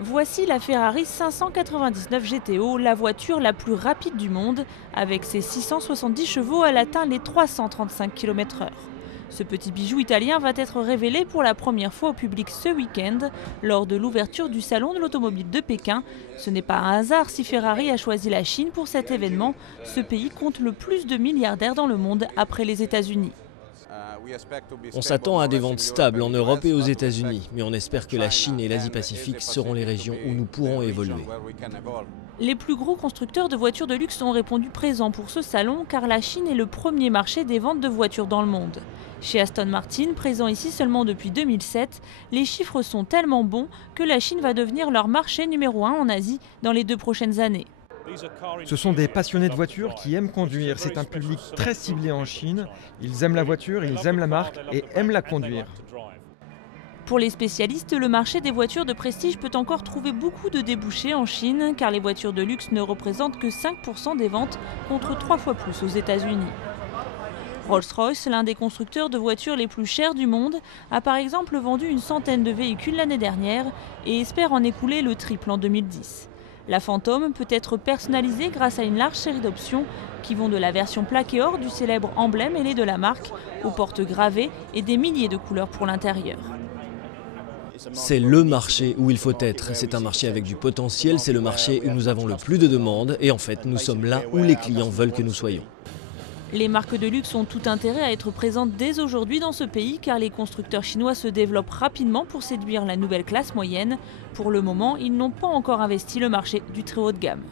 Voici la Ferrari 599 GTO, la voiture la plus rapide du monde. Avec ses 670 chevaux, elle atteint les 335 km/h. Ce petit bijou italien va être révélé pour la première fois au public ce week-end, lors de l'ouverture du Salon de l'automobile de Pékin. Ce n'est pas un hasard si Ferrari a choisi la Chine pour cet événement. Ce pays compte le plus de milliardaires dans le monde après les États-Unis. On s'attend à des ventes stables en Europe et aux États-Unis, mais on espère que la Chine et l'Asie-Pacifique seront les régions où nous pourrons évoluer. Les plus gros constructeurs de voitures de luxe ont répondu présents pour ce salon car la Chine est le premier marché des ventes de voitures dans le monde. Chez Aston Martin, présent ici seulement depuis 2007, les chiffres sont tellement bons que la Chine va devenir leur marché numéro 1 en Asie dans les 2 prochaines années. Ce sont des passionnés de voitures qui aiment conduire. C'est un public très ciblé en Chine. Ils aiment la voiture, ils aiment la marque et aiment la conduire. Pour les spécialistes, le marché des voitures de prestige peut encore trouver beaucoup de débouchés en Chine car les voitures de luxe ne représentent que 5% des ventes contre 3 fois plus aux États-Unis. Rolls-Royce, l'un des constructeurs de voitures les plus chers du monde, a par exemple vendu une centaine de véhicules l'année dernière et espère en écouler le triple en 2010. La Phantom peut être personnalisée grâce à une large série d'options qui vont de la version plaqué or du célèbre emblème ailé de la marque aux portes gravées et des milliers de couleurs pour l'intérieur. C'est le marché où il faut être. C'est un marché avec du potentiel, c'est le marché où nous avons le plus de demandes et en fait nous sommes là où les clients veulent que nous soyons. Les marques de luxe ont tout intérêt à être présentes dès aujourd'hui dans ce pays car les constructeurs chinois se développent rapidement pour séduire la nouvelle classe moyenne. Pour le moment, ils n'ont pas encore investi le marché du très haut de gamme.